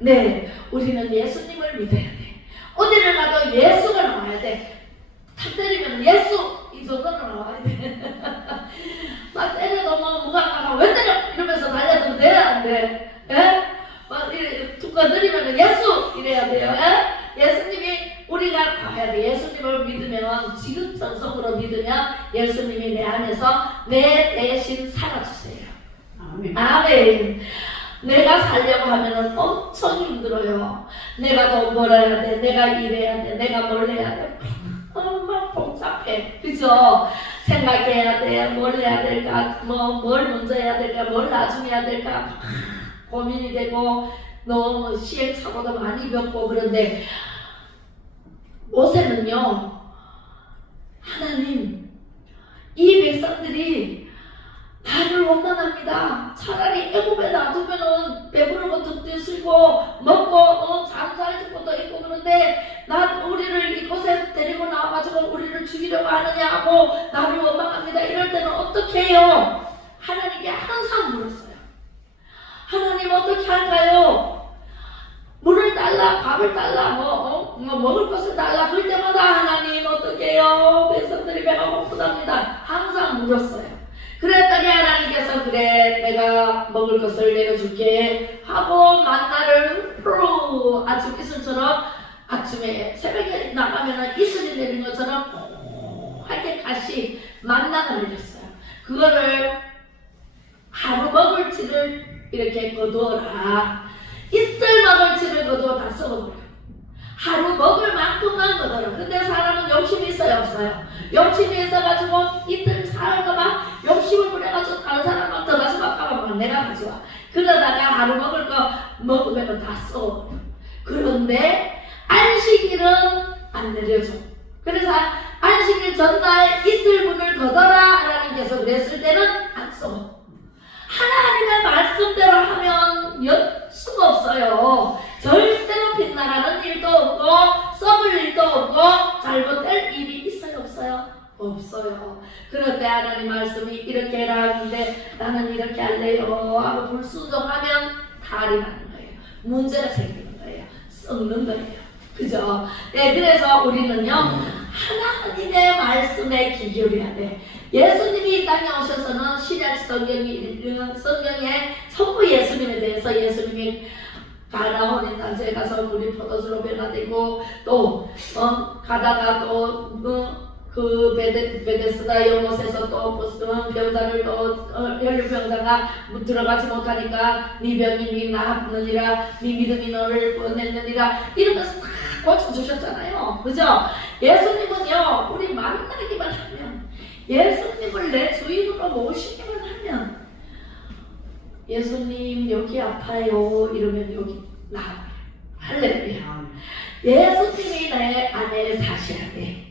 네, 우리는 예수님을 믿어야 돼. 어디를 가도 예수가 나와야 돼. 탁 때리면 예수 이 정도로 나와야 돼. 막 때려도 뭐 무감각하고 왜 때려 이러면서 달려들면 돼? 안 돼? 예? 막 이래 툭 건드리면 예수 이래야 돼요. 예? 예수님이 우리가 가야 돼. 예수님을 믿으면 지금 전성으로 믿으면 예수님이 내 안에서 내 대신 살아주세요. 아멘. 아멘. 내가 살려고 하면은 엄청 힘들어요. 내가 돈 벌어야 돼. 내가 일해야 돼. 내가 뭘 해야 돼. 막 복잡해. 그죠? 생각해야 돼. 뭘 해야 될까? 뭘 먼저 해야 될까? 뭘 나중에 해야 될까? 고민이 되고 너무 시행착오도 많이 겪고 그런데 모세는요, 하나님, 이 백성들이 나를 원망합니다. 차라리 애굽에 놔두면은 배부른 것도 드시고 먹고 잠잘 것도 있고 그런데 난 우리를 이곳에 데리고 나와가지고 우리를 죽이려고 하느냐고 나를 원망합니다. 이럴 때는 어떻게 해요? 하나님께 항상 물었어요. 하나님 어떻게 할까요? 물을 달라, 밥을 달라, 먹을 것을 달라. 그럴 때마다 하나님 어떻게 해요? 백성들이 배가 고프답니다. 항상 물었어요. 그랬더니 하나님께서 그래 내가 먹을 것을 내려줄게 하고 만나를 아침 이슬처럼 아침에 새벽에 나가면 이슬이 내린 것처럼 하게 다시 만나가 내렸어요. 그거를 하루 먹을지를 이렇게 거두어라. 이틀 먹을지를 거두어 다 썩어버려. 하루 먹을 만큼만 거둬라. 근데 사람은 욕심이 있어요 없어요? 욕심이 있어가지고 이틀 살까봐 욕심을 부려가지고 다른 사람만 더 가져갈까봐 내가 가져와. 그러다가 하루 먹을 거 먹으면 다 썩어버려. 그런데 안식일은 안 내려줘. 그래서 안식일 전날 이틀분을 거둬라 하나님께서 그랬을 때는 안 썩어. 하나님의 말씀대로 하면 수가 없어요. 절대로 빛나라는 일도 없고 썩을 일도 없고 잘못될 일이 있어요 없어요? 없어요. 그런데 하나님 말씀이 이렇게 해라 하는데 나는 이렇게 할래요 하고 불순종하면 탈이 나는 거예요. 문제가 생기는 거예요. 썩는 거예요. 그죠? 네, 그래서 우리는요 하나님의 말씀에 기울여야 돼. 예수님이 이 땅에 오셔서는 신약 성경에 전부 예수님에 대해서 예수님이 가나온의 단지에 가서 물이 포도주로 변화되고 또 가다가 또 그 베데스다 연못에서 또 병자를 또 혈류병자가 들어가지 못하니까 네 병이 네 나았느니라 네 믿음이 너를 구원했느니라 이러면서 다 고쳐주셨잖아요. 그죠? 예수님은요 우리 만나기만 하면 예수님을 내 주인으로 모시기만 하면 예수님 여기 아파요 이러면 여기 나와요. 할렐루야. 예수님이 내 안에 사셔야 돼.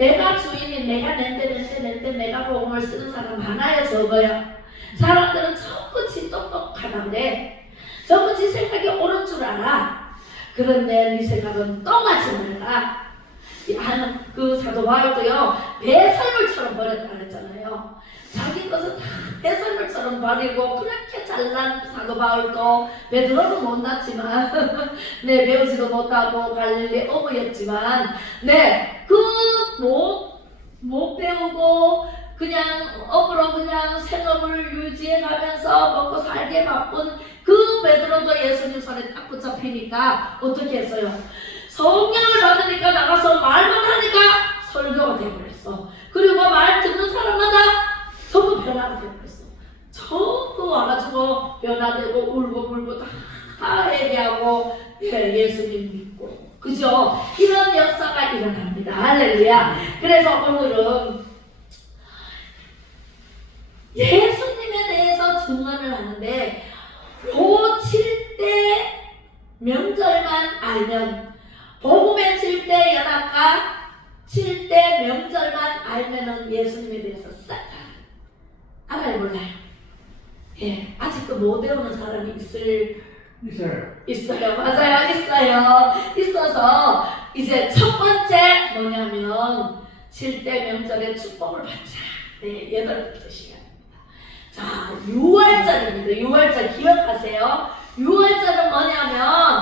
내가 주인이 내가 낸데 내가 복음을 쓰는 사람 많아요 적어요? 사람들은 전부 지 똑똑하다 그래. 전부 지 생각이 옳은 줄 알아. 그런데 네 생각은 똥하지 말라. 그 사도 바울도요 배설물처럼 버렸다 그랬잖아요. 자기 것은 다 배설물처럼 버리고 그렇게 잘난 사도 바울도 베드로는 못났지만 네 배우지도 못하고 갈릴리 어부였지만 네 그 못 배우고 그냥 어부로 그냥 생업을 유지해 가면서 먹고 살게 바쁜 그 베드로도 예수님 손에 딱 붙잡히니까 어떻게 했어요? 성령을 받으니까 나가서 말만 하니까 설교가 되어버렸어. 그리고 말 듣는 사람마다 전부 변화가 되어버렸어. 전부 와가지고 변화되고 울고 불고 다 얘기하고 예수님 믿고 그죠? 이런 역사가 일어납니다. 할렐루야. 그래서 오늘은 예수님에 대해서 증언을 하는데 요 7대 명절만 알면 복음의 7대 연합과 7대 명절만 알면은 예수님에 대해서 싹 알아요 몰라요? 예, 아직도 못 외우는 사람이 있어요. 맞아요. 있어서 이제 첫 번째 뭐냐면 7대 명절의 축복을 받자. 네, 8번째 시간입니다. 자, 6월절입니다. 6월절 기억하세요? 6월절은 뭐냐면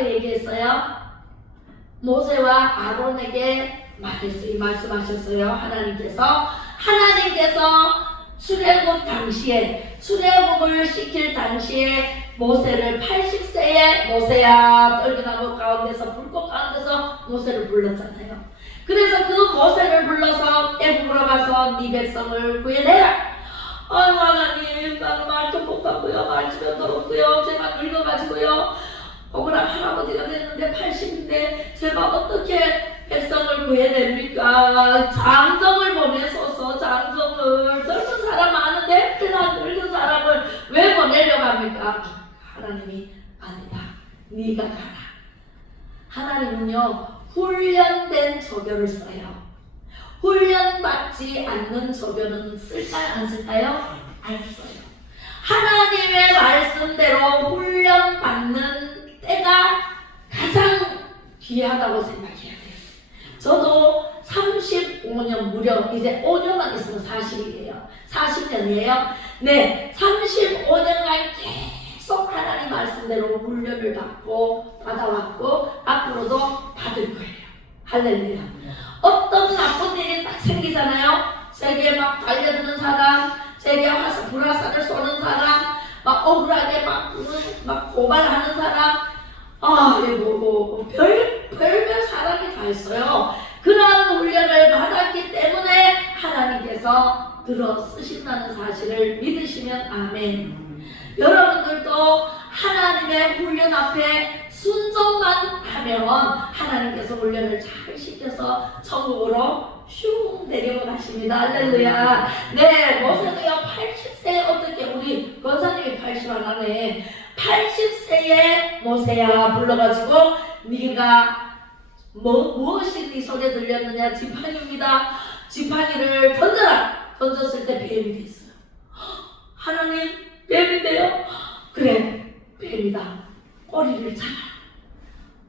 누구한테 얘기했어요? 모세와 아론에게 말씀하셨어요. 하나님께서 출애굽을 시킬 당시에 모세를 80세에 모세야 떨기나무 가운데서 불꽃 가운데서 모세를 불렀잖아요. 그래서 그 모세를 불러서 애굽으로 가서 네 백성을 구해내라. 하나님, 나는 말도 못하고요, 말주변도 없고요, 제가 늙어가지고요, 억울한 할아버지가 됐는데 80인데 제가 어떻게 백성을 구해냅니까? 장정을 보내소서. 장정을. 젊은 사람 많은데 그냥 늙은 사람을 왜 보내려고 합니까? 하나님이 아니다, 네가 가라. 하나님은요, 훈련된 조교를 써요. 훈련받지 않는 조교는 쓸까요? 안 쓸까요? 안 써요. 하나님의 말씀대로 훈련받는 때가 가장 귀하다고 생각해야 돼요. 저도 35년 무려 이제 5년만 있으면 40이에요. 40년이에요. 네, 35년간 계속 하나님 말씀대로 훈련을 받아왔고 앞으로도 받을 거예요. 할렐루야. 어떤 나쁜 일이 딱 생기잖아요. 제게 막 달려드는 사람, 제게 불화살을 쏘는 사람, 막 억울하게 막 고발하는 사람, 아이고, 별별 사람이 다 있어요. 그런 훈련을 받았기 때문에 하나님께서 들어 쓰신다는 사실을 믿으시면 아멘. 여러분들도 하나님의 훈련 앞에 순종만 하면 하나님께서 훈련을 잘 시켜서 천국으로 슝 데려가십니다. 할렐루야. 네, 모세도요 80세에 어떻게 우리 권사님이 80 안 하네. 80세에 모세야 불러가지고 네가 무엇이 네 손에 들렸느냐? 지팡이입니다. 지팡이를 던져라. 던졌을 때 뱀이 됐어요. 하나님, 뱀인데요? 그래, 뱀이다. 꼬리를 잡아라.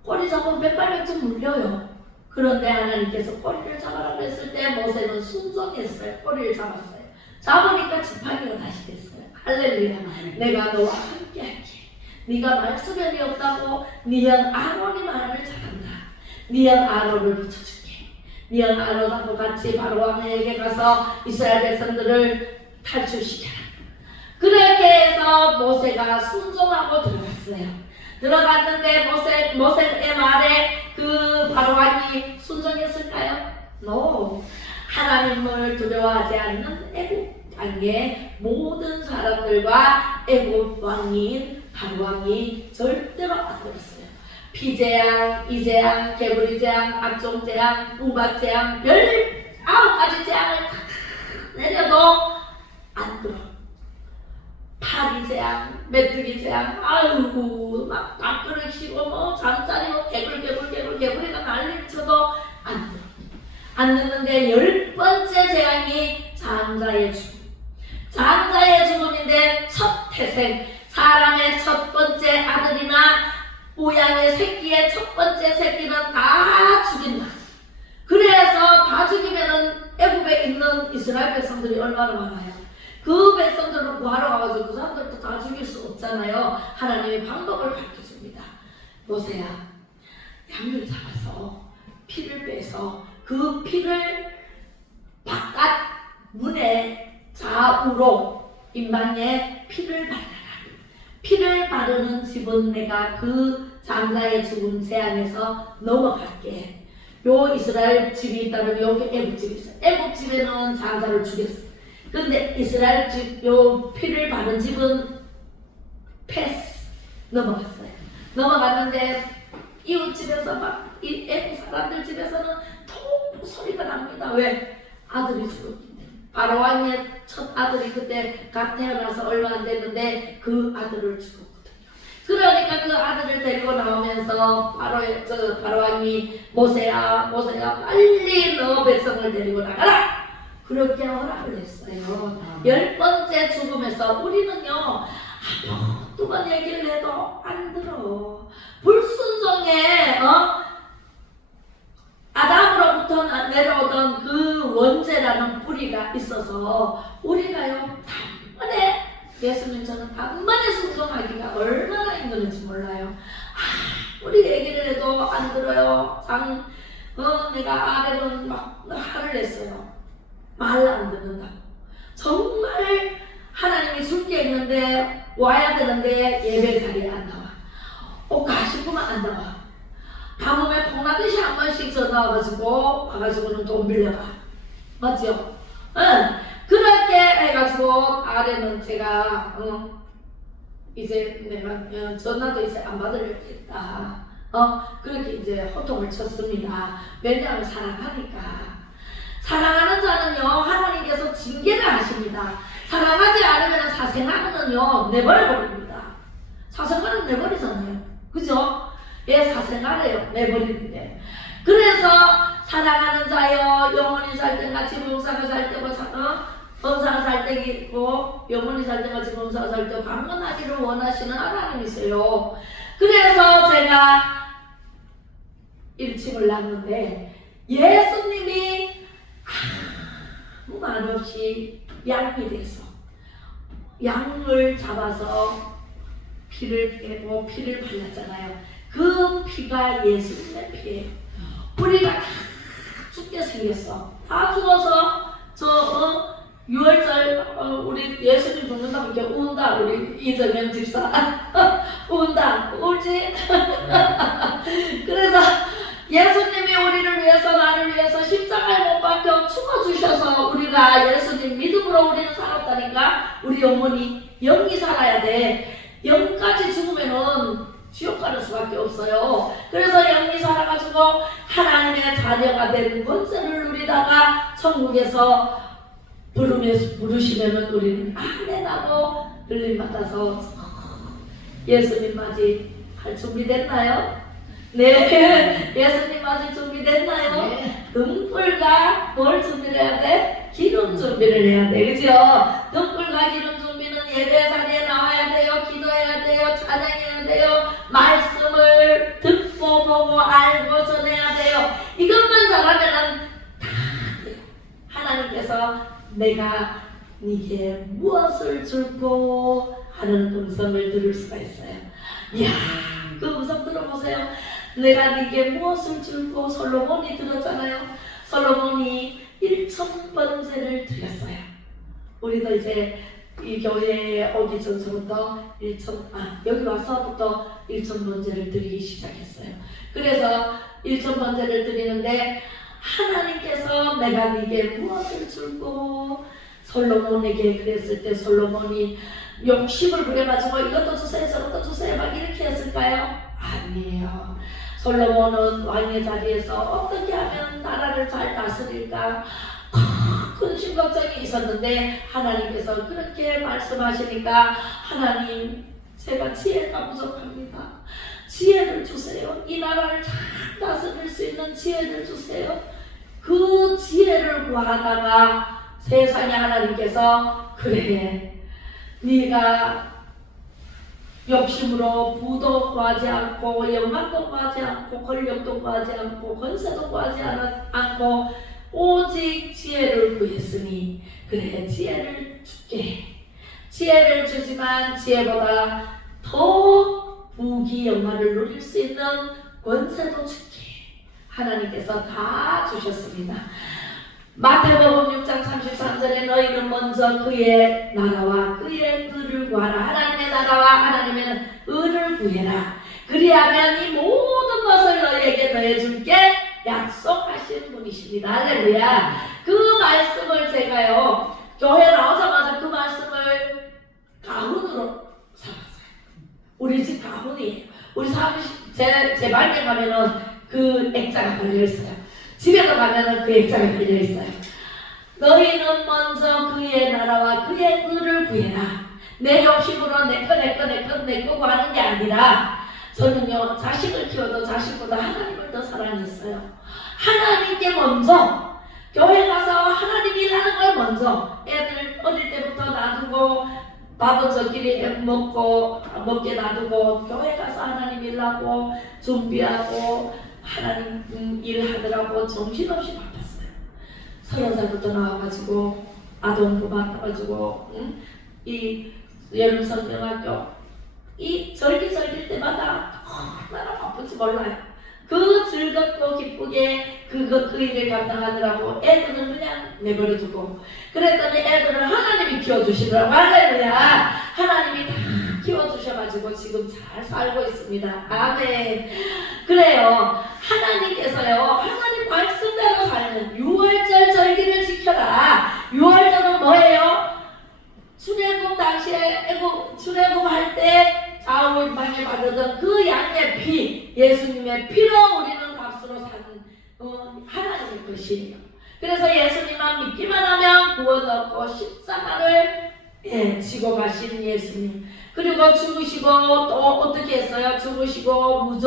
꼬리 잡으면 몇 물려요. 그런데 하나님께서 꼬리를 잡아라고 했을 때 모세는 순종했어요. 꼬리를 잡았어요. 잡으니까 지팡이가 다시 됐어요. 할렐루야. 내가 너와 함께 할게. 네가 말수변이 없다고 네 형 아론이 말을 잘한다. 네 형 아론을 붙여줄게. 네 형 아론하고 같이 바로 왕에게 가서 이스라엘 백성들을 탈출시켜라. 그렇게 해서 모세가 순종하고 들어갔어요. 들어갔는데 모세의 말에 그 바로왕이 순종했을까요? No. 하나님을 두려워하지 않는 애국 땅의 모든 사람들과 애국 왕인 바로왕이 절대로 안 들었어요. 피재앙, 이재앙, 개구리재앙, 악종재앙, 우박재앙, 별 9가지 재앙을 다 내려도 안 들어. 파리재앙, 메뚜기재앙, 아이고 막 밥그릇 씌고 뭐 잠자리 뭐 개구리가 난리를 쳐도 안 들어. 안 듣는데 10번째 재앙이 장자의 죽음. 장자의 죽음인데 첫 태생, 사람의 첫 번째 아들이나 우양의 새끼의 첫 번째 새끼는 다 죽인다. 그래서 다 죽이면은 애굽에 있는 이스라엘 백성들이 얼마나 많아요. 그 백성들을 구하러 가가지고 그 사람들도 다 죽일 수 없잖아요. 하나님의 방법을 가르쳐줍니다. 모세야, 양을 잡아서 피를 빼서 그 피를 바깥 문에 좌우로 임방에 피를 바르라. 피를 바르는 집은 내가 그 장자의 죽은 재앙에서 넘어갈게. 요 이스라엘 집이 있다면 여기 애굽 집이 있어요. 애굽 집에는 장자를 죽였어요. 근데 이스라엘 집, 요 피를 바른 집은 패스 넘어갔어요. 넘어갔는데 이웃 집에서 막 이 애국 사람들 집에서는 통 소리가 납니다. 왜? 아들이 죽었기 때문에. 바로왕의 첫 아들이 그때 갓 태어나서 얼마 안 됐는데 그 아들을 죽었거든요. 그러니까 그 아들을 데리고 나오면서 바로왕이 모세야 빨리 너 백성을 데리고 나가라. 그렇게 허락을 했어요. 10번째 죽음에서 우리는요, 두 번 얘기를 해도 안 들어. 불순종에 아담으로부터 내려오던 그 원죄라는 뿌리가 있어서 우리가요, 단번에 예수님처럼 단번에 순종하기가 얼마나 힘든지 몰라요. 우리 얘기를 해도 안 들어요. 내가 아래는 막 화를 냈어요. 말 안 듣는다. 정말 하나님이 줄 게 있는데 와야 되는데 예배 자리에 안 나와. 가 싶으면 안 나와. 가뭄에 콩나듯이 한 번씩 전화 와가지고는 돈 빌려가. 맞죠? 응. 그렇게 해가지고 아래는 제가 이제 내가 전화도 이제 안 받으려겠다. 그렇게 이제 호통을 쳤습니다. 왜냐하면 사랑하니까. 사랑하는 자는요 하나님께서 징계를 하십니다. 사랑하지 않으면 사생활은요 내버려버립니다. 사생활은 내버리잖아요. 그죠? 예, 사생활이에요. 내버리는데. 그래서 사랑하는 자여 영원히 살 때 같이 범사가 살 때고 범사가 살 때 있고 영원히 살 때 같이 범사가 살 때 방문하기를 원하시는 하나님이세요. 그래서 제가 일침을 놨는데 예수님이 아무 말 없이 양이 돼서 양을 잡아서 피를 빼고 피를 발랐잖아요. 그 피가 예수님의 피예요. 우리가 다 죽게 생겼어. 다 죽어서 6월절 우리 예수님 죽는다고 이렇게 운다. 우리 이정현 집사 운다. 울지? 그래서 예수님이 우리를 위해서 나를 위해서 십자가에 못 박혀 죽어주셔서 우리가 예수님 믿음으로 우리는 살았다니까. 우리 영혼이 영이 살아야 돼. 영까지 죽으면은 지옥 가는 수밖에 없어요. 그래서 영이 살아가지고 하나님의 자녀가 된 권세를 누리다가 천국에서 부르시면은 우리는 아멘하고 들림받아서 예수님 맞이할 준비 됐나요? 네. 예수님 맞을 준비 됐나요? 네. 등불과 뭘 준비를 해야 돼? 기름 준비를 해야 돼. 그죠? 등불과 기름 준비는 예배 자리에 나와야 돼요. 기도해야 돼요. 찬양해야 돼요. 말씀을 듣고 보고 알고 전해야 돼요. 이것만 잘하면 다 돼요. 하나님께서 내가 네게 무엇을 줄고 하는 음성을 들을 수가 있어요. 이야, 그 음성 들어보세요. 내가 네게 무엇을 줄고 솔로몬이 들었잖아요. 솔로몬이 1,000번제를 드렸어요. 우리도 이제 이 교회에 오기 전서부터 여기 와서부터 1,000번제를 드리기 시작했어요. 그래서 1,000번제를 드리는데 하나님께서 내가 네게 무엇을 줄고 솔로몬에게 그랬을 때 솔로몬이 욕심을 부려가지고 이것도 주세요 저것도 주세요 막 이렇게 했을까요? 아니에요. 솔로몬은 왕의 자리에서 어떻게 하면 나라를 잘 다스릴까 근심 걱정이 있었는데 하나님께서 그렇게 말씀하시니까 하나님 제가 지혜가 부족합니다. 지혜를 주세요. 이 나라를 잘 다스릴 수 있는 지혜를 주세요. 그 지혜를 구하다가 세상에 하나님께서 그래 네가 욕심으로 부도 구하지 않고 영광도 구하지 않고 권력도 구하지 않고 권세도 구하지 않고 오직 지혜를 구했으니 그래 지혜를 줄게. 지혜를 주지만 지혜보다 더 부귀 영화를 누릴 수 있는 권세도 줄게. 하나님께서 다 주셨습니다. 마태복음 6장 33절에 너희는 먼저 그의 나라와 그의 의를 구하라. 하나님의 나라와 하나님의 의를 구해라. 그리하면 이 모든 것을 너희에게 더해줄게 약속하신 분이십니다. 할렐루야. 그 말씀을 제가요 교회 나오자마자 그 말씀을 가훈으로 삼았어요. 우리 집 가훈이에요. 우리 사무실 제 방에 가면은 그 액자가 걸려있어요. 집에도 가면은 그 액자가 걸려있어요. 너희는 먼저 그의 나라와 그의 의를 구해라. 내 욕심으로 내거 구하는 게 아니라 저는요 자식을 키워도 자식보다 하나님을 더 사랑했어요. 하나님께 먼저 교회 가서 하나님 일하는 걸 먼저 애들 어릴 때부터 놔두고 밥은 저끼리 먹게 놔두고 교회 가서 하나님 일하고 준비하고 하나님 일하느라고 정신없이 바빴어요. 30살부터 나와가지고 아동부 맡아가지고 이 여름성경학교 이 절기 때마다 얼마나 바쁜지 몰라요. 그 즐겁고 기쁘게 그 일을 감당하느라고 애들은 그냥 내버려두고, 그랬더니 애들은 하나님이 키워주시더라고. 할렐루야. 하나님이 다 키워주셔가지고 지금 잘 살고 있습니다. 아멘. 그래요. 하나님께서요, 하나님 말씀대로 살면 6월절 절기를 지켜라. 6월절은 뭐예요? 출애굽 당시에 출애굽할 때 좌우 방에 바르던 그 양의 피, 예수님의 피로 우리는 값으로 산 하나님의 것이에요. 그래서 예수님만 믿기만 하면 구원 얻고 십자가를 지고 가신 예수님. 그리고 죽으시고 또 어떻게 했어요? 죽으시고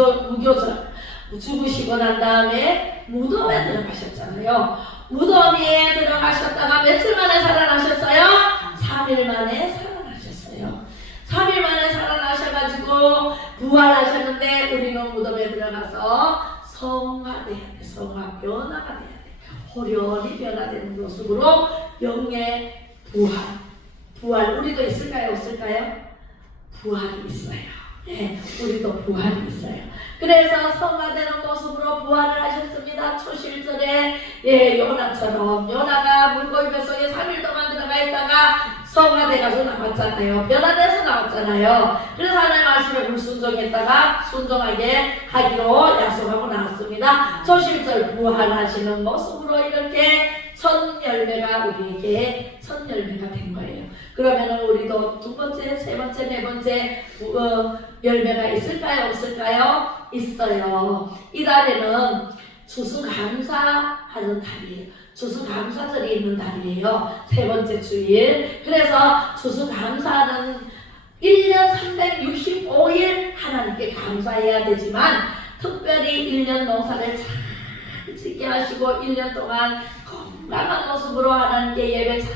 죽으시고 난 다음에 무덤에 들어가셨잖아요. 무덤에 들어가셨다가 며칠 만에 살아나셨어요? 3일 만에 살아나셨어요. 3일 만에 살아나셔가지고 부활하셨는데, 우리는 무덤에 들어가서 성화돼야 돼. 성화, 변화가 돼야 돼. 호련히 변화되는 모습으로 영의 부활. 우리도 있을까요? 없을까요? 부활이 있어요. 네, 우리도 부활이 있어요. 그래서 성화되는 모습으로 부활을 하셨습니다. 초실절에 요나처럼, 요나가 물고기 뱃속에 3일 동안 들어가 있다가 성화돼가지고 나왔잖아요. 변화돼서 나왔잖아요. 그래서 하나님의 말씀에 불순종했다가 순종하게 하기로 약속하고 나왔습니다. 초실절 부활하시는 모습으로 이렇게 첫 열매가 우리에게 첫 열매가 된 거예요. 그러면은 우리도 두 번째, 세 번째, 네 번째 열매가 있을까요? 없을까요? 있어요. 이달에는 추수감사하는 달이에요. 추수감사절이 있는 달이에요. 세 번째 주일. 그래서 추수감사는 1년 365일 하나님께 감사해야 되지만, 특별히 1년 농사를 잘 짓게 하시고 1년 동안 건강한 모습으로 하나님께 예배 잘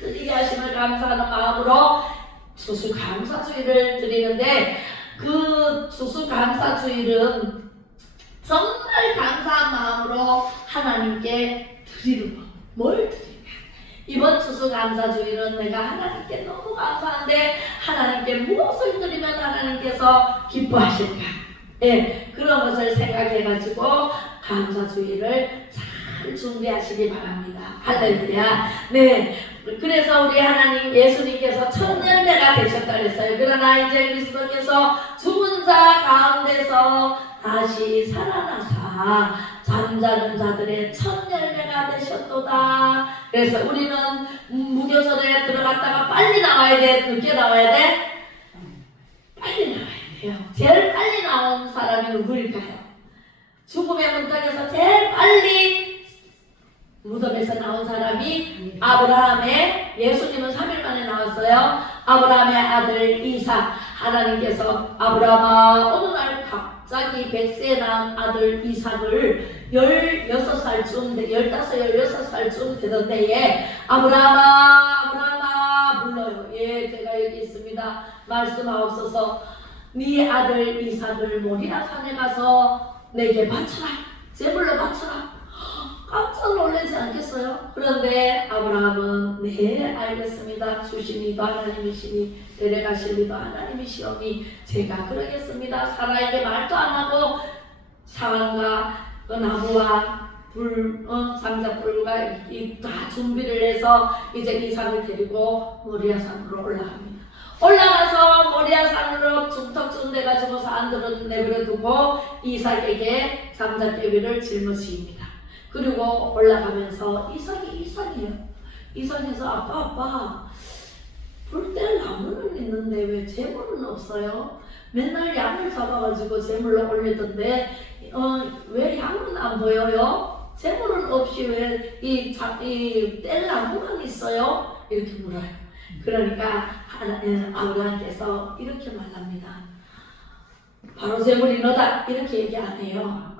드리게 하심을 감사하는 마음으로 추수감사주일을 드리는데, 그 추수감사주일은 정말 감사한 마음으로 하나님께 드리는 것. 뭘 드리냐? 이번 추수감사주일은 내가 하나님께 너무 감사한데 하나님께 무엇을 드리면 하나님께서 기뻐하실까? 그런 것을 생각해가지고 감사주일을 잘 준비하시기 바랍니다. 할렐루야. 네. 그래서 우리 하나님 예수님께서 첫 열매가 되셨다 그랬어요. 그러나 이제 그리스도께서 죽은 자 가운데서 다시 살아나사 잠자는 자들의 첫 열매가 되셨도다. 그래서 우리는 무교절에 들어갔다가 빨리 나와야 돼? 늦게 나와야 돼? 빨리 나와야 돼요. 제일 빨리 나온 사람이 누구일까요? 죽음의 문턱에서 제일 빨리 무덤에서 나온 사람이 아브라함의, 예수님은 3일 만에 나왔어요. 아브라함의 아들 이삭. 하나님께서 아브라함아, 어느 날 갑자기 100세에 낳은 아들 이삭을 16살쯤, 16살쯤 되던 때에 아브라함아 불러요. 제가 여기 있습니다. 말씀하옵소서. 네 아들 이삭을 모리아 산에 가서 내게 바쳐라. 제물로 바쳐라. 깜짝 놀라지 않겠어요? 그런데 아브라함은 네 알겠습니다. 주시니도 하나님이시니 내려가시니도 하나님이시오니 제가 그러겠습니다. 사라에게 말도 안 하고 상황과 그 나무와 상자불과 다 준비를 해서 이제 이삭을 데리고 모리아산으로 올라갑니다. 올라가서 모리아산으로 중턱쯤 돼가지고 사람들은 내버려두고 이삭에게 잠자깨비를 짊어집니다. 그리고 올라가면서 이삭이에요. 이삭에서 아빠 불 뗄 나무는 있는데 왜 재물은 없어요? 맨날 양을 잡아가지고 재물로 올리던데 왜 양은 안 보여요? 재물은 없이 왜 뗄 나무만 있어요? 이렇게 물어요. 그러니까 아브라함께서 이렇게 말합니다. 바로 재물이 너다. 이렇게 얘기 안 해요.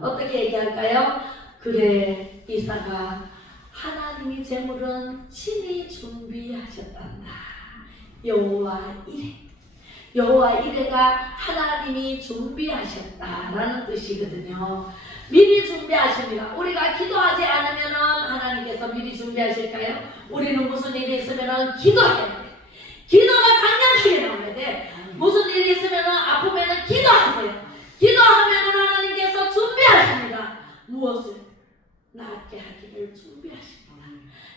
어떻게 얘기할까요? 그래 이삭아, 하나님이 재물은 친히 준비하셨단다. 여호와 이레가 하나님이 준비하셨다라는 뜻이거든요. 미리 준비하십니다. 우리가 기도하지 않으면 하나님께서 미리 준비하실까요? 우리는 무슨 일이 있으면 기도해야 돼. 기도가 강력하게 나와야 돼. 무슨 일이 있으면 아프면 기도하세요. 기도하면 하나님께서 준비하십니다. 무엇을? 낫게 하기를 준비하십니다.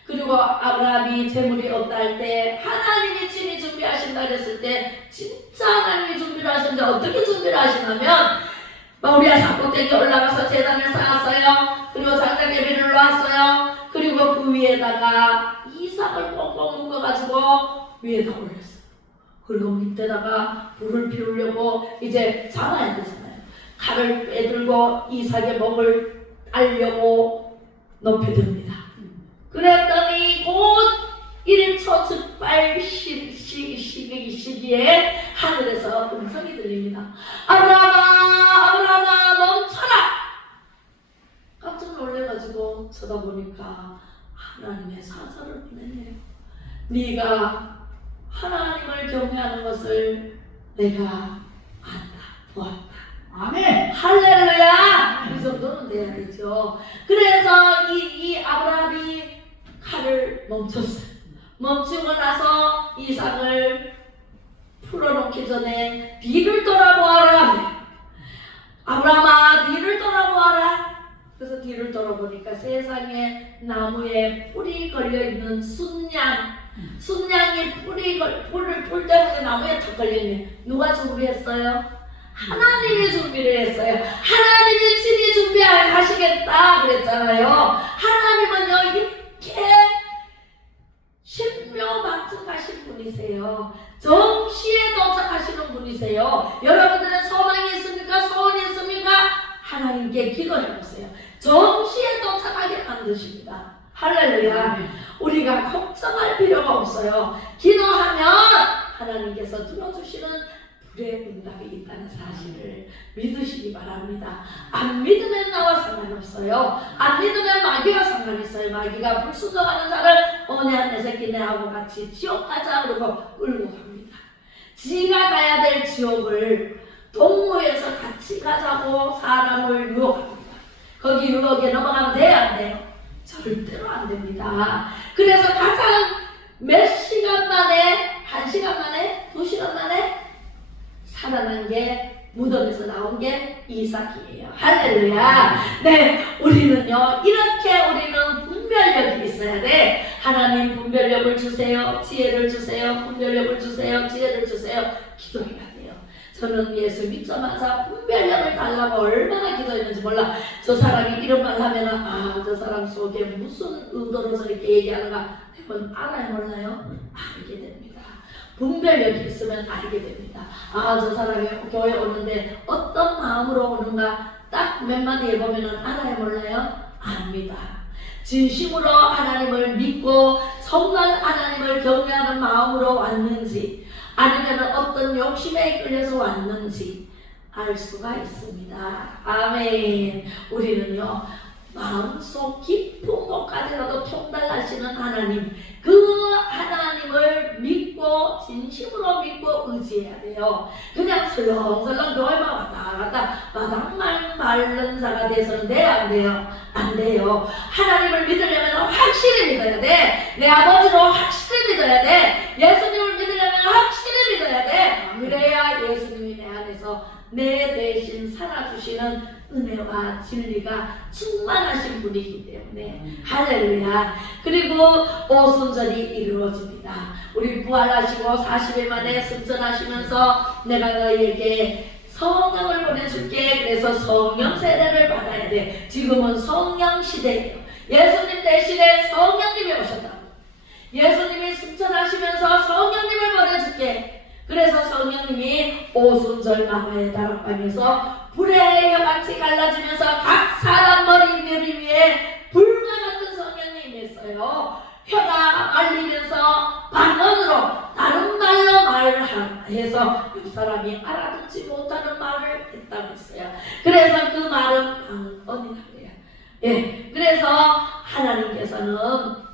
그리고 아브라함이 재물이 없다 할 때 하나님이 친히 준비하신다 그랬을 때 진짜 하나님이 준비를 하시는데 어떻게 준비를 하시냐면 우리가 산꼭대기 올라가서 제단을 쌓았어요. 그리고 장작 예배를 놓았어요. 그리고 그 위에다가 이삭을 꽁꽁 묶어가지고 위에다 올렸어요. 그리고 밑에다가 불을 피우려고 이제 잡아야 되잖아요. 칼을 빼들고 이삭의 목을 따려고 높이 듭니다. 그랬더니 곧 1초 즉발 시기에 하늘에서 음성이 들립니다. 아브라함아, 아브라함아, 멈춰라! 깜짝 놀래가지고 쳐다보니까 하나님의 사자를 보내네요. 네가 하나님을 경외하는 것을 내가 안다, 보았다. 아멘. 할렐루야! 이 정도는 돼야겠죠. 그래서 이 아브라함이 칼을 멈췄어요. 멈추고 나서 이삭을 풀어놓기 전에 뒤를 돌아보아라. 아브라함아, 뒤를 돌아보아라. 그래서 뒤를 돌아보니까 세상에 나무에 뿔이 걸려있는 순양이 뿔을 풀 때문에 나무에 턱 걸려있네. 누가 준비했어요? 하나님이 준비를 했어요. 하나님이 친히 준비하시겠다 그랬잖아요. 하나님은요 이렇게 신묘막측하신 분이세요. 정시에 도착하시는 분이세요. 여러분들은 소망이 있습니까? 소원이 있습니까? 하나님께 기도해보세요. 정시에 도착하게 만드십니다. 할렐루야. 우리가 걱정할 필요가 없어요. 기도하면 하나님께서 들어주시는 불의 응답이 있다는 사실을 믿으시기 바랍니다. 안 믿으면 나와 상관없어요. 안 믿으면 마귀와 상관있어요. 마귀가 불순종하는 자를 오냐 내 새끼 내하고 같이 지옥 가자 그러고 끌고 갑니다. 지가 가야 될 지옥을 동무에서 같이 가자고 사람을 유혹합니다. 거기 유혹에 넘어가면 돼요? 안 돼요? 절대로 안 됩니다. 그래서 가장 몇 시간 만에, 1시간 만에, 2시간 만에 살아난 게 무덤에서 나온 게 이삭이에요. 할렐루야. 네, 우리는요 이렇게 우리는 분별력이 있어야 돼. 하나님 분별력을 주세요. 지혜를 주세요. 분별력을 주세요. 지혜를 주세요. 기도해야 돼요. 저는 예수 믿자마자 분별력을 달라고 얼마나 기도했는지 몰라. 저 사람이 이런 말 하면 저 사람 속에 무슨 의도로 저렇게 얘기하는가 그건 알아요 몰라요? 알게 됩니다. 분별력이 있으면 알게 됩니다. 저 사람이 교회 오는데 어떤 마음으로 오는가 딱 몇 마디 해보면 알아요 몰라요? 압니다. 진심으로 하나님을 믿고 정말 하나님을 경외하는 마음으로 왔는지 아니면 어떤 욕심에 끌려서 왔는지 알 수가 있습니다. 아멘. 우리는요 마음속 깊은 곳까지라도 통달하시는 하나님, 그 하나님을 믿고 진심으로 믿고 의지해야 돼요. 그냥 설렁설렁 교회만 왔다 갔다 마당만 밟는 자가 돼서는 돼요? 안 돼요? 안 돼요. 하나님을 믿으려면 확실히 믿어야 돼. 내 아버지로 확실히 믿어야 돼. 예수님을 믿으려면 확실히 믿어야 돼. 그래야 예수님이 내 안에서 내 대신 살아주시는 은혜와 진리가 충만하신 분이기 때문에 할렐루야. 그리고 오순절이 이루어집니다. 우리 부활하시고 40일 만에 승천하시면서 내가 너희에게 성령을 보내줄게. 그래서 성령 세례를 받아야 돼. 지금은 성령 시대예요. 예수님 대신에 성령님이 오셨다고. 예수님이 승천하시면서 성령님을 보내줄게. 그래서 성령님이 오순절 마가의 다락방에서 불의 혀같이 갈라지면서 각 사람 머리 위에 불과 같은 성령이 임했어요. 혀가 말리면서 반언으로 다른 말로 말을 해서 그 사람이 알아듣지 못하는 말을 했다고 했어요. 그래서 그 말은 방언이라고 해요. 예, 그래서 하나님께서는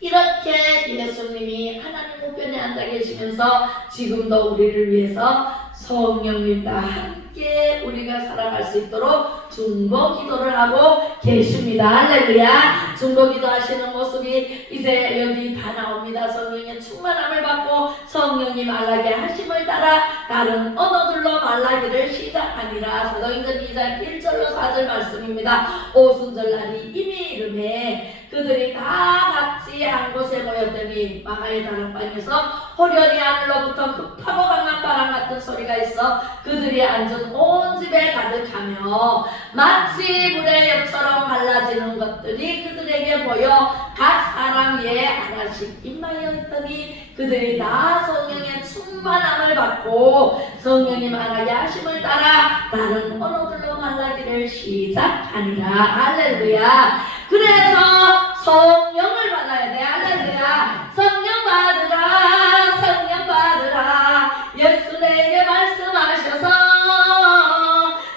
이렇게 예수님이 하나님 우편에 앉아 계시면서 지금도 우리를 위해서 성령님과 함께 우리가 살아갈 수 있도록 중보 기도를 하고 계십니다. 할렐루야. 중보 기도하시는 모습이 이제 여기 다 나옵니다. 성령의 충만함을 받고 성령님 말라게 하심을 따라 다른 언어들로 말라기를 시작하니라. 사도행전 2장 1절로 4절 말씀입니다. 오순절날이 이미 이름에 그들이 다 같이 한 곳에 모였더니 마가의 다락방에서 호련히 하늘로부터 급하고 강한 바람 같은 소리가 있어 그들이 앉은 온 집에 가득하며 마치 물의 엽처럼 갈라지는 것들이 그들에게 보여 각 사람 위에 하나씩 임하여 있더니 그들이 다 성령의 충만함을 받고 성령이 말하게 하심을 따라 다른 언어들로 말하기를 시작하니라. 할렐루야. 그래서 성령을 받아야 돼. 할렐루야. 성령 받으라. 성령 받으라. 예수 내게 말씀하셔서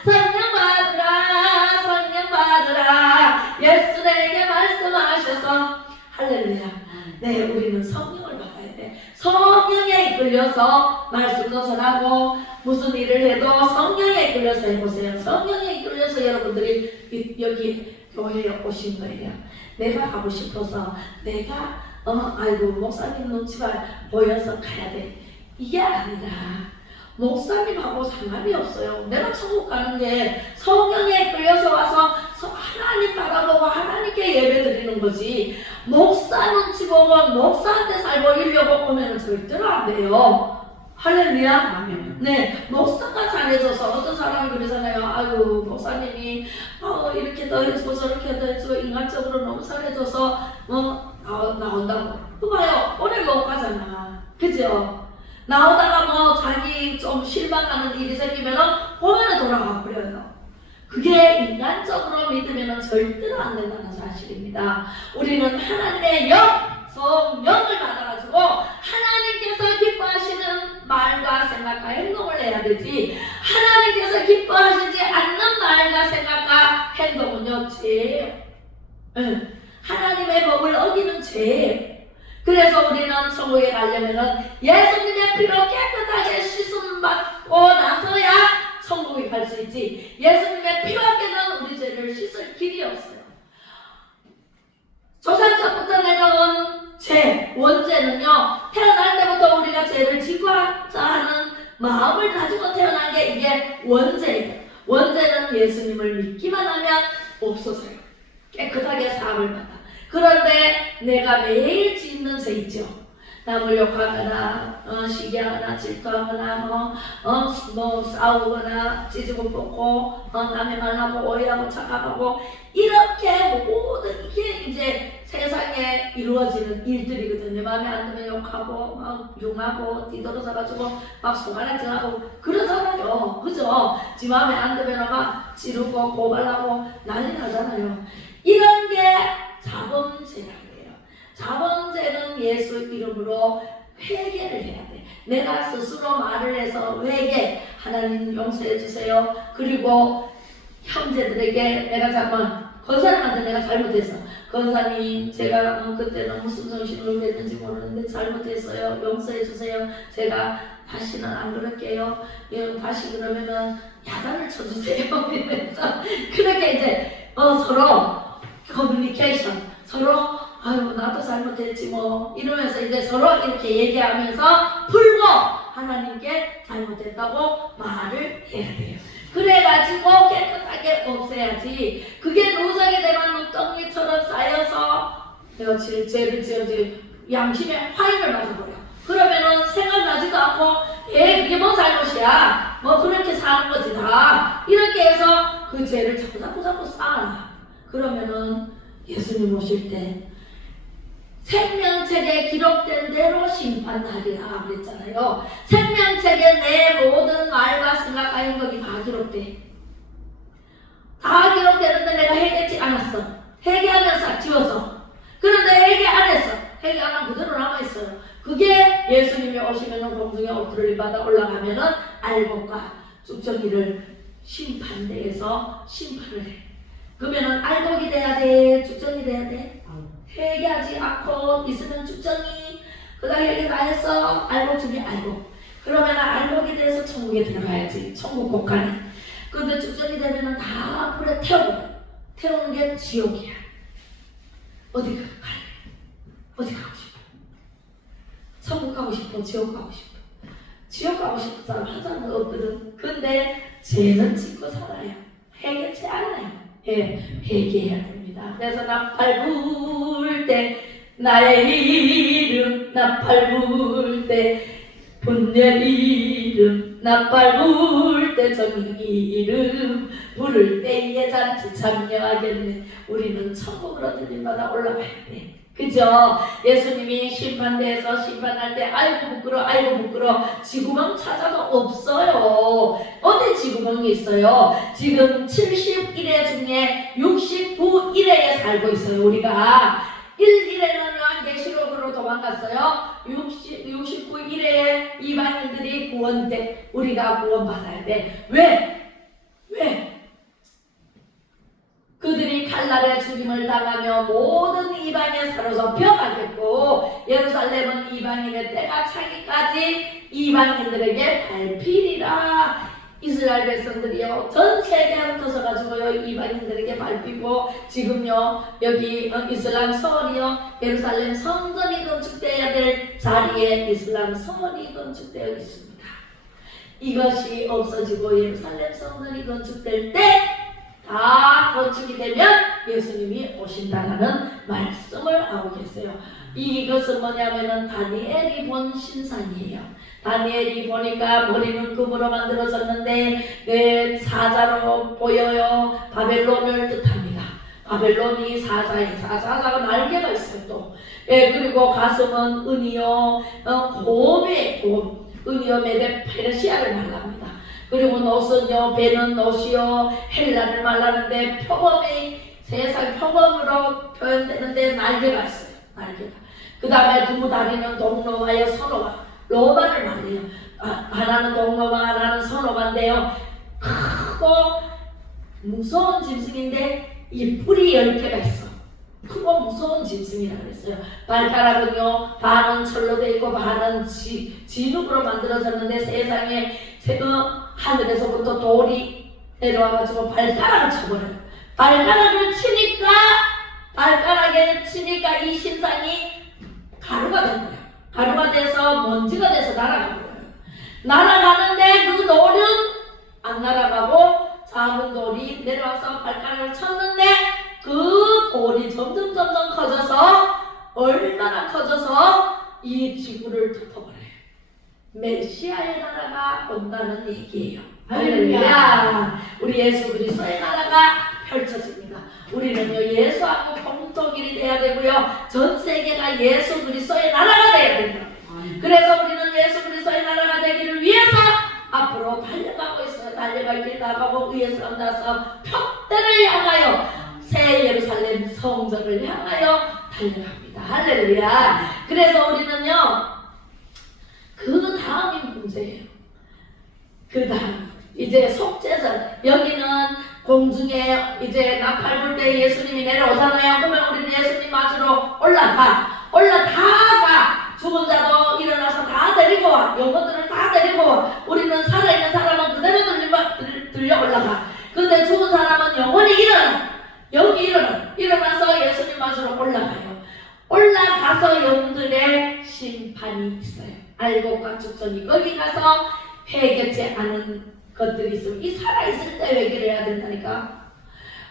성령 받으라. 성령 받으라. 예수 내게 말씀하셔서 할렐루야. 네, 우리는 성령을 받아야 돼. 성령에 이끌려서 말씀도 전하고 무슨 일을 해도 성령에 이끌려서 해보세요. 성령에 이끌려서 여러분들이 여기 교회에 오신 거예요. 내가 가고 싶어서 내가 아이고 목사님 눈치가 보여서 가야 돼. 이게 아니라 목사님하고 상관이 없어요. 내가 천국 가는 게 성령에 끌려서 와서 하나님 바라보고 하나님께 예배 드리는 거지. 목사 눈치 보고 목사한테 살 보이려고 오면 절대로 안 돼요. 할렐루야. 네, 목사가 잘해줘서 어떤 사람이 그러잖아요. 아유 목사님이 이렇게 더 해주고 저렇게 더 해주고 인간적으로 너무 잘해줘서 나온다고. 봐요, 오래 못 가잖아. 그죠? 나오다가 뭐 자기 좀 실망하는 일이 생기면은 보면은 돌아가 버려요. 그게 인간적으로 믿으면은 절대로 안 된다는 사실입니다. 우리는 하나님의 성령을 받아가지고 하나님께서 기뻐하시는 말과 생각과 행동을 해야 되지, 하나님께서 기뻐하시지 않는 말과 생각과 행동은요 죄예요. 하나님의 법을 어기는 죄예요. 그래서 우리는 천국에 가려면은 예수님의 피로 깨끗하게 씻음 받고 나서야 천국에 갈 수 있지, 예수님의 피밖에는 우리 죄를 씻을 길이 없어요. 조상서부터 내려온 죄, 원죄는요, 태어날 때부터 우리가 죄를 짓고 하자 하는 마음을 가지고 태어난 게 이게 원죄예요. 원죄는 예수님을 믿기만 하면 없어서요. 깨끗하게 사함을 받아. 그런데 내가 매일 짓는 죄 있죠. 남을 욕하거나 시기하거나 질투하거나 뭐 싸우거나 찌지고 뽑고 남의 말하고 오해하고 착각하고 이렇게 모든 이게 이제 세상에 이루어지는 일들이거든요. 마음에 안 들면 욕하고 막 욕하고 뒤돌아서가지고 막 손가락질하고 그러잖아요. 그죠? 지 마음에 안 들면 막 지르고 고발하고 난리 나잖아요. 이런 게 자범죄라고 해요. 자범죄는 예수 이름으로 회개를 해야 돼. 내가 스스로 말을 해서 회개, 하나님 용서해 주세요. 그리고 형제들에게 내가 권사님한테 내가 잘못했어. 권사님, 제가 그때는 무슨 정신으로 그랬는지 모르는데 잘못했어요. 용서해 주세요. 제가 다시는 안 그럴게요. 다시 그러면은 야단을 쳐주세요. 이러면서 그렇게 이제 서로 커뮤니케이션, 서로 아유 나도 잘못했지 뭐 이러면서 이제 서로 이렇게 얘기하면서 풀고 하나님께 잘못했다고 말을 해야 돼요. 그래가지고 깨끗하게 없애야지. 그게 누적이 되면 눈덩이처럼 쌓여서 내가 죄를 지었지 양심에 화인을 맞아버려. 그러면은 생각나지도 않고 그게 뭐 잘못이야 뭐 그렇게 사는 거지 다. 이렇게 해서 그 죄를 자꾸 쌓아놔. 그러면은 예수님 오실 때 생명책에 기록된 대로 심판하리라 그랬잖아요. 생명책에 내 모든 말과 생각과 행동이 다 기록돼. 다 기록되는데 내가 회개치 않았어. 회개하면 싹 지워져. 그런데 회개 안 했어. 회개 안 하면 그대로 남아있어요. 그게 예수님이 오시면은 공중에 옷들을 받아 올라가면은 알곡과 쭉정이를 심판대에서 심판을 해. 그러면은 알곡이 돼야 돼? 쭉정이 돼야 돼? 회개하지 않고 있으면 쭉정이, 그 다음에 회개 다 했어. 알곡 중에 알곡. 그러면 알곡에 대해서 천국에 들어가야지. 천국 곳간에. 근데 축전이 되면은 다 불에 태워버려. 태우는 게 지옥이야. 어디 갈래? 어디 가고 싶어? 천국 가고 싶어? 지옥 가고 싶어? 지옥 가고 싶은 사람 한 사람도 없거든. 근데 죄는 짓고 살아요. 회개치 않아요. 예, 회개해야 됩니다. 그래서 나팔 불 때 나의 이름, 나팔 불 때 본래 이름, 나팔 불 때 정인 이름, 부를 때에 잔치 참여하겠네. 우리는 천국으로 들림마다 올라가야 돼. 그죠? 예수님이 심판대에서 심판할 때 아이고 부끄러 아이고 부끄러 지구멍 찾아도 없어요. 어디 지구멍이 있어요? 지금 71회 중에 69일에 살고 있어요. 우리가 1일에는 계시록으로 도망갔어요. 69일에 이방인들이 구원돼 우리가 구원받아야 돼. 왜? 그들이 칼날에 죽임을 당하며 모든 이방에 사로잡혀 가겠고 예루살렘은 이방인의 때가 차기까지 이방인들에게 밟히리라. 이스라엘 백성들이요 전 세계에 흩어져가지고요 이방인들에게 밟히고 지금요 여기 이슬람 성이요 예루살렘 성전이 건축되어야 될 자리에 이슬람 성이 건축되어 있습니다. 이것이 없어지고 예루살렘 성전이 건축될 때 다 건축이 되면 예수님이 오신다는 말씀을 하고 계세요. 이것은 뭐냐면은 다니엘이 본 신상이에요. 다니엘이 보니까 머리는 금으로 만들어졌는데 사자로 보여요. 바벨론을 뜻합니다. 바벨론이 사자예요. 사자가 날개가 있어요 또. 그리고 가슴은 은이요 곰이에요. 곰. 은이요 메데 페르시아를 말합니다. 그리고 노선요 배는 노시요 헬라를 말하는데 표범이 세상 표범으로 표현되는데 날개가 있어요. 날개가. 그 다음에 두 다리는 동로마요 서로마 로마를 말해요. 하나는 동로마 하나는 서로마인데요. 크고 무서운 짐승인데 이 뿔이 10개가 있어. 크고 무서운 짐승이라고 그랬어요. 발가락은요 반은 철로 되어 있고 반은 진흙으로 만들어졌는데 세상에 하늘에서부터 돌이 내려와가지고 발가락을 쳐버려요. 발가락에 치니까 이 신상이 가루가 된 거예요. 가루가 돼서 먼지가 돼서 날아가는 거예요. 날아가는데 그 돌은 안 날아가고 작은 돌이 내려와서 발가락을 쳤는데 그 돌이 점점 커져서 얼마나 커져서 이 지구를 덮어버려요. 메시아의 나라가 온다는 얘기예요. 할렐루야. 우리 예수 그리스도의 나라가 펼쳐집니다. 우리는요 예수하고 공통일이 돼야 되고요 전 세계가 예수 그리스도의 나라가 돼야 됩니다. 그래서 우리는 예수 그리스도의 나라가 되기를 위해서 앞으로 달려가고 있어요. 달려갈 길 나가고 위에서 나서 평대를 향하여 새 예루살렘 성전을 향하여 달려갑니다. 할렐루야. 그래서 우리는요 그 다음이 문제예요. 그 다음 이제 속죄전 여기는 공중에 이제 나팔 불 때 예수님이 내려오잖아요. 그러면 우리는 예수님 맞으러 올라다가 죽은 자도 일어나서 다 데리고 와. 영혼들을 다 데리고 와. 우리는 살아있는 사람은 그대로 들려 올라가. 근데 죽은 사람은 영혼이 일어나서 예수님 맞으러 올라가요. 올라가서 영들의 심판이 있어요. 알곡과 축전이 거기 가서 회개치 않은 것들이 있으면 이 살아있을 때 회개를 해야 된다니까.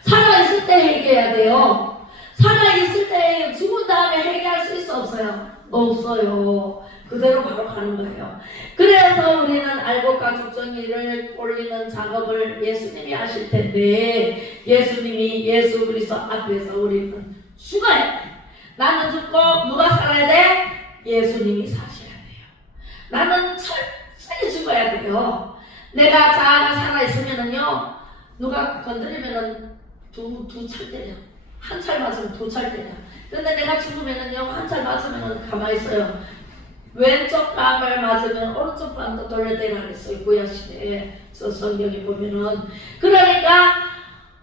살아있을 때 회개해야 돼요. 살아있을 때 죽은 다음에 회개할 수 있어 없어요? 없어요. 그대로 바로 가는 거예요. 그래서 우리는 알곡과 축전기를 올리는 작업을 예수님이 하실 텐데 예수님이 예수 그리스도 앞에서 우리는 죽어야 돼. 나는 죽고 누가 살아야 돼? 예수님이 사셔야 돼요. 나는 철저히 죽어야 돼요. 내가 자아가 살아있으면은요 누가 건드리면은 두 찰 때려. 한 찰 맞으면 2찰 때려. 근데 내가 죽으면은요 한 찰 맞으면은 가만히 있어요. 왼쪽 뺨을 맞으면 오른쪽 뺨도 돌려대라 그랬어요. 구약시대에 저 성경에 보면은. 그러니까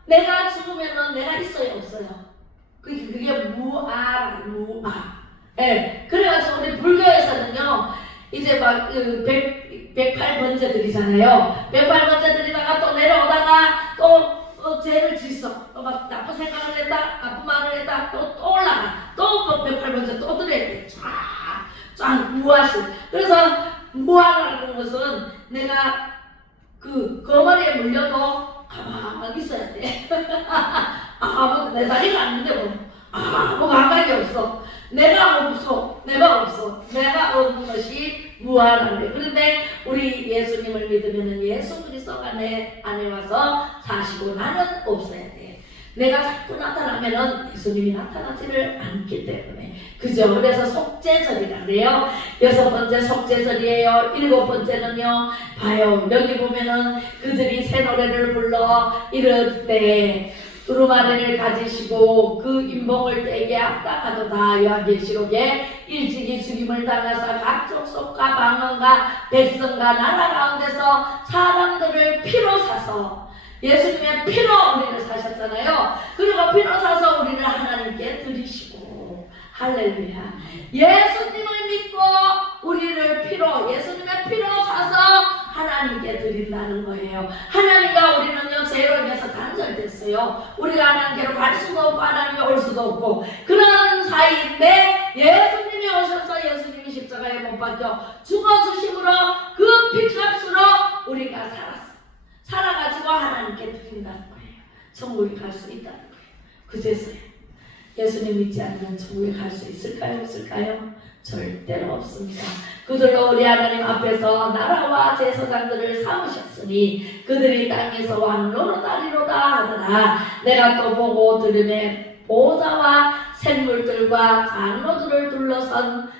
내가 죽으면은 내가 있어요 없어요? 그게 무아. 예. 그래가지고 우리 불교에서는요 이제 막 우리 108번째들이잖아요. 108번째들이다가 또 내려오다가 또 죄를 짓어. 또 막 나쁜 생각을 했다. 나쁜 말을 했다. 또 올라가. 또 108번째 또 들어야 돼. 쫙 무하실. 그래서 무하라는 것은 내가 그 거머리에 물려도 가만히 있어야 돼. 내 다리가 아닌데 뭐. 아무 감각이 없어. 내가 없어. 내가 없는 것이 무한한데. 그런데 우리 예수님을 믿으면 예수 그리스도 안에 와서 사시고 나는 없어야 돼. 내가 자꾸 나타나면은 예수님이 나타나지를 않기 때문에. 그죠? 그래서 속죄절이라 그래요. 6번째 속죄절이에요. 7번째는요. 봐요. 여기 보면은 그들이 새 노래를 불러 이럴 때 두루마리를 가지시고 그 인봉을 떼게 합당하도다. 요한계시록에 일찍이 죽임을 당하사 각 족속과 방언과 백성과 나라 가운데서 사람들을 피로 사서 예수님의 피로 우리를 사셨잖아요. 그리고 피로 사서 우리를 하나님께 드리시고 할렐루야. 예수님을 믿고 우리를 예수님의 피로 사서 하나님께 드린다는 거예요. 하나님과 우리는요 죄로 인해서 단절됐어요. 우리가 하나님께로 갈 수도 없고 하나님께 올 수도 없고 그런 사이인데 예수님이 오셔서 예수님이 십자가에 못 박혀 죽어주심으로 그 피값으로 우리가 살아가지고 하나님께 드린다는 거예요. 천국에 갈 수 있다는 거예요. 그제서야 예수님 믿지 않으면 천국에 갈 수 있을까요? 없을까요? 절대로 없습니다. 그들로 우리 하나님 앞에서 나라와 제사장들을 삼으셨으니 그들이 땅에서 왕로로 다리로다 하더라. 내가 또 보고 들으매 보좌와 샘물들과 장로들을 둘러선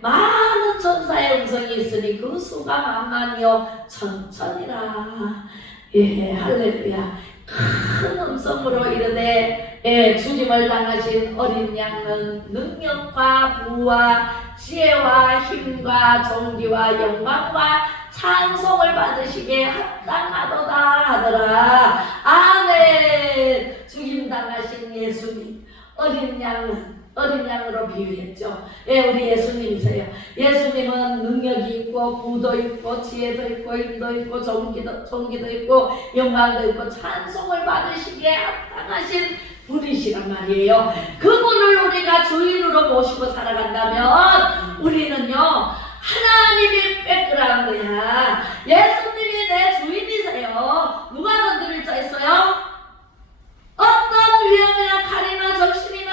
많은 천사의 음성이 있으니 그 수가 만만이요 천천이라. 할렐루야. 큰 음성으로 이르되 죽임을 당하신 어린 양은 능력과 부와 지혜와 힘과 존귀와 영광과 찬송을 받으시기에 합당하도다 하더라. 아멘. 죽임 당하신 예수님 어린 양으로 비유했죠. 우리 예수님이세요. 예수님은 능력이 있고 부도 있고 지혜도 있고 힘도 있고 존귀도 있고 영광도 있고 찬송을 받으시기에 합당하신 분이시란 말이에요. 그분을 우리가 주인으로 모시고 살아간다면 우리는요 하나님이 백그라운 거야. 예수님이 내 주인이세요. 누가 건드릴 자 있어요? 어떤 위험이나 칼이나 적신이나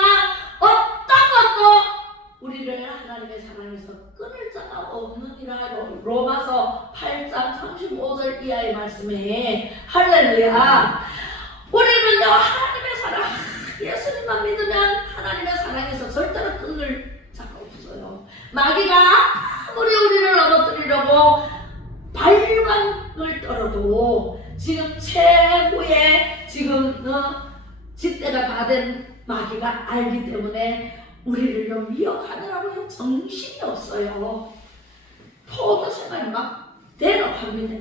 어떤 것도 우리를 하나님의 사랑에서 끊을 자가 없느니라. 로마서 8장 35절 이하의 말씀에 할렐루야. 우리는요 하나님의 사랑, 예수님만 믿으면 하나님의 사랑에서 절대로 끊을 자가 없어요. 마귀가 아무리 우리를 넘어뜨리려고 발광을 떨어도 지금 최후의 짓대가 다 된 마귀가 알기 때문에 우리를 미혹하느라고요. 정신이 없어요. 포교생활 막 대놓합니다.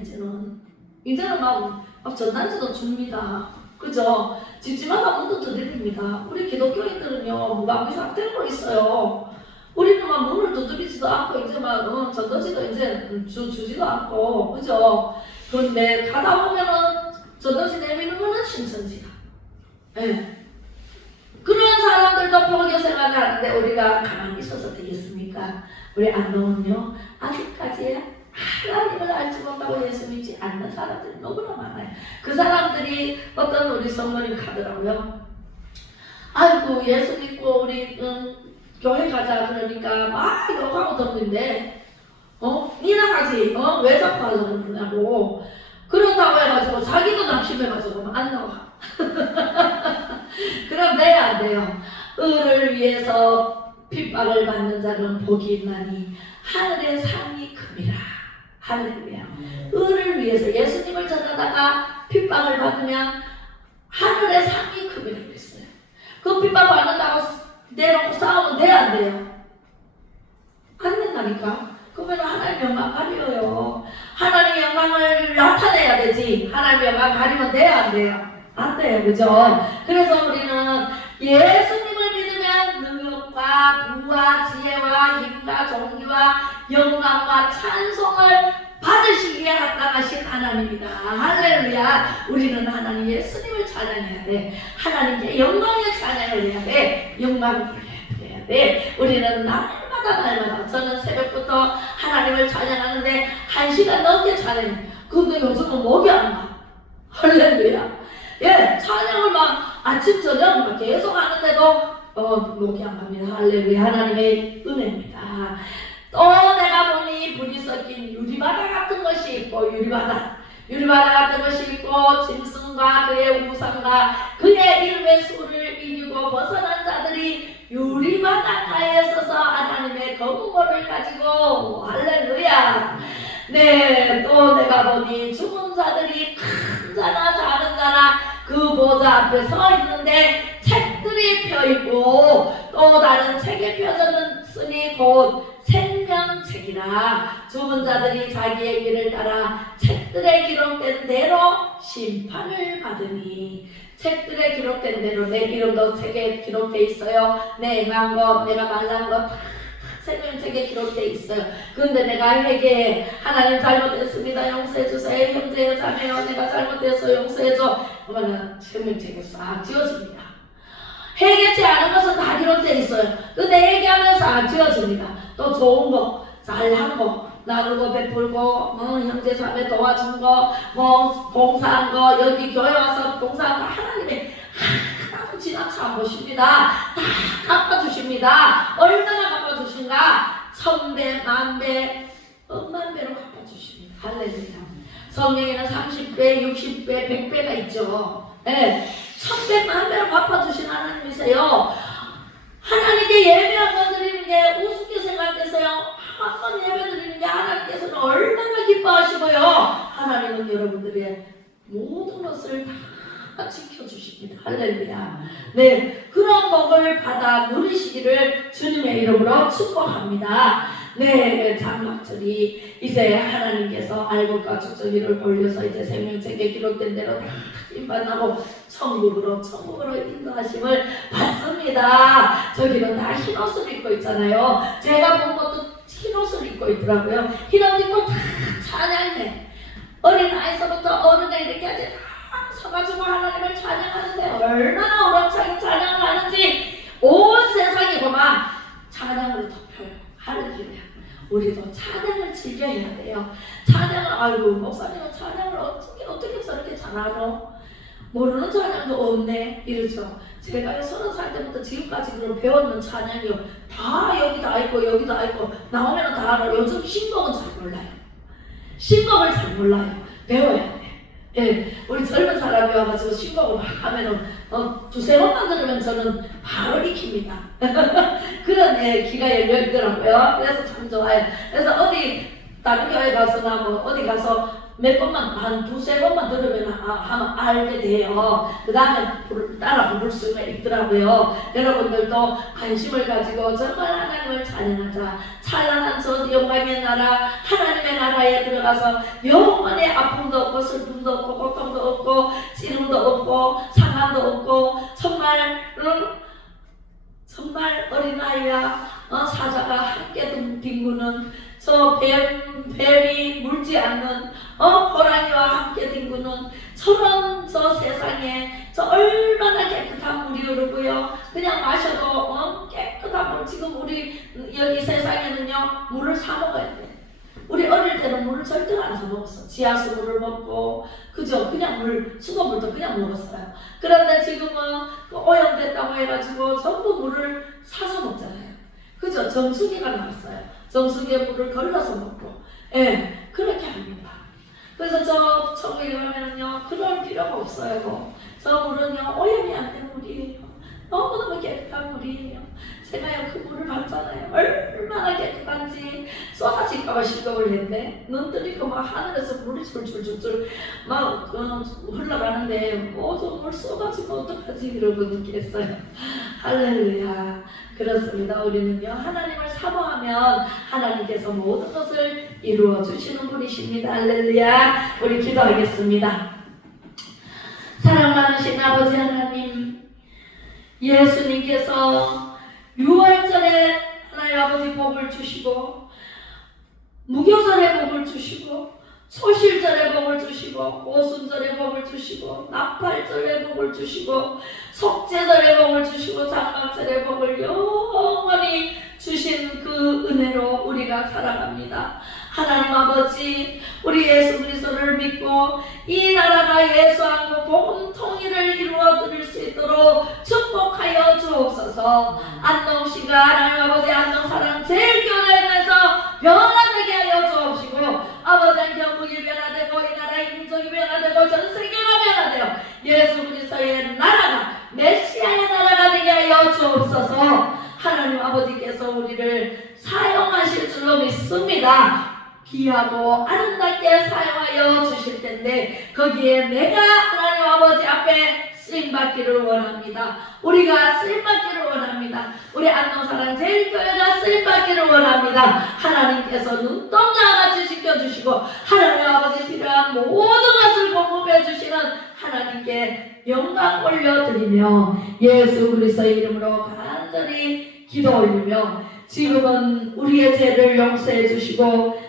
이제는 막 전단지도 줍니다. 그죠? 집집마다 문도 두드립니다. 우리 기독교인들은요 무방비 상태로 있어요. 우리는 막 문을 두드리지도 않고 이제 막 전도지도 이제 주지도 않고 그죠? 그런데 가다 보면은 전도지 내미는 거는 신천지다. 그런 사람들도 포교 생활을 하는데 우리가 가만히 있어서 되겠습니까? 우리 안동은요 아직까지 하나님을 알지 못하고 예수 믿지 않는 사람들이 너무나 많아요. 그 사람들이 어떤 우리 성모님 가더라고요. 아이고 예수 믿고 우리 교회 가자 그러니까 막 욕하고 덤빈데 니나 가지 왜 자꾸 하려고 그러냐고. 그렇다고 해가지고 자기도 낙심해가지고 안 나와. 그럼 돼야 안 돼요. 의를 위해서 핍박을 받는 자는 복이 있나니 하늘의 상이 큼이라. 할렐루야. 의를 위해서 예수님을 전하다가 핍박을 받으면 하늘의 상이 큼이라고 그랬어요. 그 핍박 받는다고 내놓고 싸우면 돼야 안 돼요? 안 된다니까. 그러면 하나님 영광 가려요. 하나님의 영광을 나타내야 되지. 하나님의 영광 가리면 돼야 안 돼요? 안 돼요. 그죠? 그래서 우리는 예수님을 믿으면 능력과 부와 지혜와 힘과 존귀와 영광과 찬송을 받으시기에 합당하신 하나님이다. 할렐루야. 우리는 하나님 예수님을 찬양해야 돼. 하나님께 영광의 찬양을 해야 돼. 영광을 해야 돼. 우리는 날마다 저는 새벽부터 하나님을 찬양하는데 1시간 넘게 찬양해. 근데 요즘은 목이 안 나. 할렐루야. 예, 찬양을 막 아침 저녁 막 계속 하는데도 목이 안 갑니다. 할렐루야. 하나님의 은혜입니다. 또 내가 보니 불이 섞인 유리바다 같은 것이 있고, 유리바다 같은 것이 있고, 짐승과 그의 우상과 그의 이름의 수를 이기고 벗어난 자들이 유리바닷가에 서서 하나님의 거룩을 가지고, 할렐루야. 네, 또 내가 보니 죽은 자들이 큰 자나 작은 자나 그 보좌 앞에 서 있는데 책들이 펴있고 또 다른 책에 펴졌으니 곧 생명책이라. 죽은 자들이 자기의 길을 따라 책들에 기록된 대로 심판을 받으니. 책들에 기록된 대로 내 이름도 책에 기록돼 있어요. 내 행한 것, 내가 말한 것 다 생명책에 기록돼 있어요. 근데 내가 회개해. 하나님 잘못했습니다. 용서해주세요. 형제여 자매여 내가 잘못해서 용서해줘. 그러면 생명책에 싹 지워집니다. 회개치 않은 것은 다 기록돼 있어요. 근데 회개하면서 안 지워집니다. 또 좋은 거, 잘한 거, 나누고 베풀고, 형제 자매 도와준 거, 봉사한 거, 여기 교회 와서 봉사한 거 하나님의 하나도 지나쳐 안 보십니다. 다 갚아주십니다. 얼마나 갚아주신가? 1000배, 10,000배, 10,000배로 갚아주십니다. 할렐루야. 성경에는 30배, 60배, 100배가 있죠. 네. 1000배, 10,000배로 갚아주신 하나님이세요. 하나님께 예배 한 번 드리는 게 우습게 생각되세요? 한 번 예배 드리는 게 하나님께서는 얼마나 기뻐하시고요. 하나님은 여러분들의 모든 것을 다 지켜주십니다. 할렐루야. 네, 그런 복을 받아 누리시기를 주님의 이름으로 축복합니다. 네, 장막절이 이제 하나님께서 알곡과 죽전이를 벌려서 이제 생명책에 기록된 대로 다 임반하고 천국으로 인도하심을 받습니다. 저기는 다 흰옷을 입고 있잖아요. 제가 본 것도 흰옷을 입고 있더라고요. 흰옷 입고 다 찬양해. 어린아이서부터 어른에 이렇게까지 다 서가지고 하나님을 찬양하는데 얼마나 우렁차게 찬양을 하는지 온 세상이 보면 찬양으로 덮여요. 할렐루야. 우리도 찬양을 즐겨야 돼요. 찬양을, 아이고 목사님은 찬양을 어떻게 저렇게 잘하노? 모르는 찬양도 없네 이러죠. 제가 30살 때부터 지금까지 그걸 배웠는 찬양이요. 다 여기 다 있고 여기 다 있고 나오면 다 알아. 요즘 신곡은 잘 몰라요. 신곡을 잘 몰라요. 배워야 돼. 예, 우리 젊은 사람이 와가지고 신곡을 막 하면은 두세 번만 들으면 저는 바로 익힙니다. 그런 귀가 열려 있더라고요. 그래서 참 좋아요. 그래서 어디 다른 교회 가서나 뭐 어디 가서 몇 번만 한 두세 번만 들으면 하면 알게 돼요. 그 다음에 따라 부를 수가 있더라고요. 여러분들도 관심을 가지고 정말 하나님을 찬양하자. 찬란한 저 영광의 나라 하나님의 나라에 들어가서 영원히 아픔도 없고 슬픔도 없고 고통도 없고 찌름도 없고 상함도 없고 정말 어린아이와 사자가 함께 뒹구는 저 뱀이 물지 않는 호랑이와 함께 뒹구는 저런 저 세상에 저 얼마나 깨끗한 물이 흐르고요. 그냥 마셔도 깨끗한 물. 지금 우리 여기 세상에는요 물을 사 먹어야 돼. 우리 어릴 때는 물을 절대 안 사 먹었어. 지하수 물을 먹고 그죠? 그냥 수돗물도 그냥 먹었어요. 그런데 지금은 오염됐다고 해가지고 전부 물을 사서 먹잖아요. 그죠? 정수기가 나왔어요. 정수기에 물을 걸러서 먹고, 예, 그렇게 합니다. 그래서 저 천국에 가면은요, 그럴 필요가 없어요. 저 물은요, 오염이 안 된 물이에요. 너무너무 깨끗한 물이에요. 제가요, 그 물을 봤잖아요. 얼마나 깨끗한지 쏟아질까봐 실감을 했네. 눈 뜨니까 막 하늘에서 물이 줄줄줄줄 막 흘러가는데 모든 물 쏟아지면 어떡하지? 이러고 느꼈어요. 할렐루야. 그렇습니다. 우리는요 하나님을 사모하면 하나님께서 모든 것을 이루어 주시는 분이십니다. 할렐루야. 우리 기도하겠습니다. 사랑 많으신 아버지 하나님, 예수님께서 6월절에 하나님 아버지 복을 주시고 무교절에 복을 주시고 소실절의 복을 주시고 오순절의 복을 주시고 나팔절의 복을 주시고 속죄절의 복을 주시고 장막절의 복을 영원히 주신 그 은혜로 우리가 살아갑니다. 하나님 아버지, 우리 예수 그리스도를 믿고 이 나라가 예수하고 복음 통일을 이루어 드릴 수 있도록 축복하여 주옵소서. 안동시가 하나님 아버지 안동사랑 제일교회에서 변화되게 하여 주옵시고, 아버지 경북이 변화되고 이 나라의 민족이 변화되고 전 세계가 변화되어 예수 그리스도의 나라가 메시아의 나라가 되게 하여 주옵소서. 하나님 아버지께서 우리를 사용하실 줄로 믿습니다. 귀하고 아름답게 사용하여 주실 텐데 거기에 내가 하나님 아버지 앞에 쓰임받기를 원합니다. 우리가 쓰임받기를 원합니다. 우리 안동사랑 제일교회가 쓰임받기를 원합니다. 하나님께서 눈동자 하나씩 지켜주시고 하나님 아버지 필요한 모든 것을 공급해 주시는 하나님께 영광 올려드리며 예수 그리스도의 이름으로 간절히 기도 올리며 지금은 우리의 죄를 용서해 주시고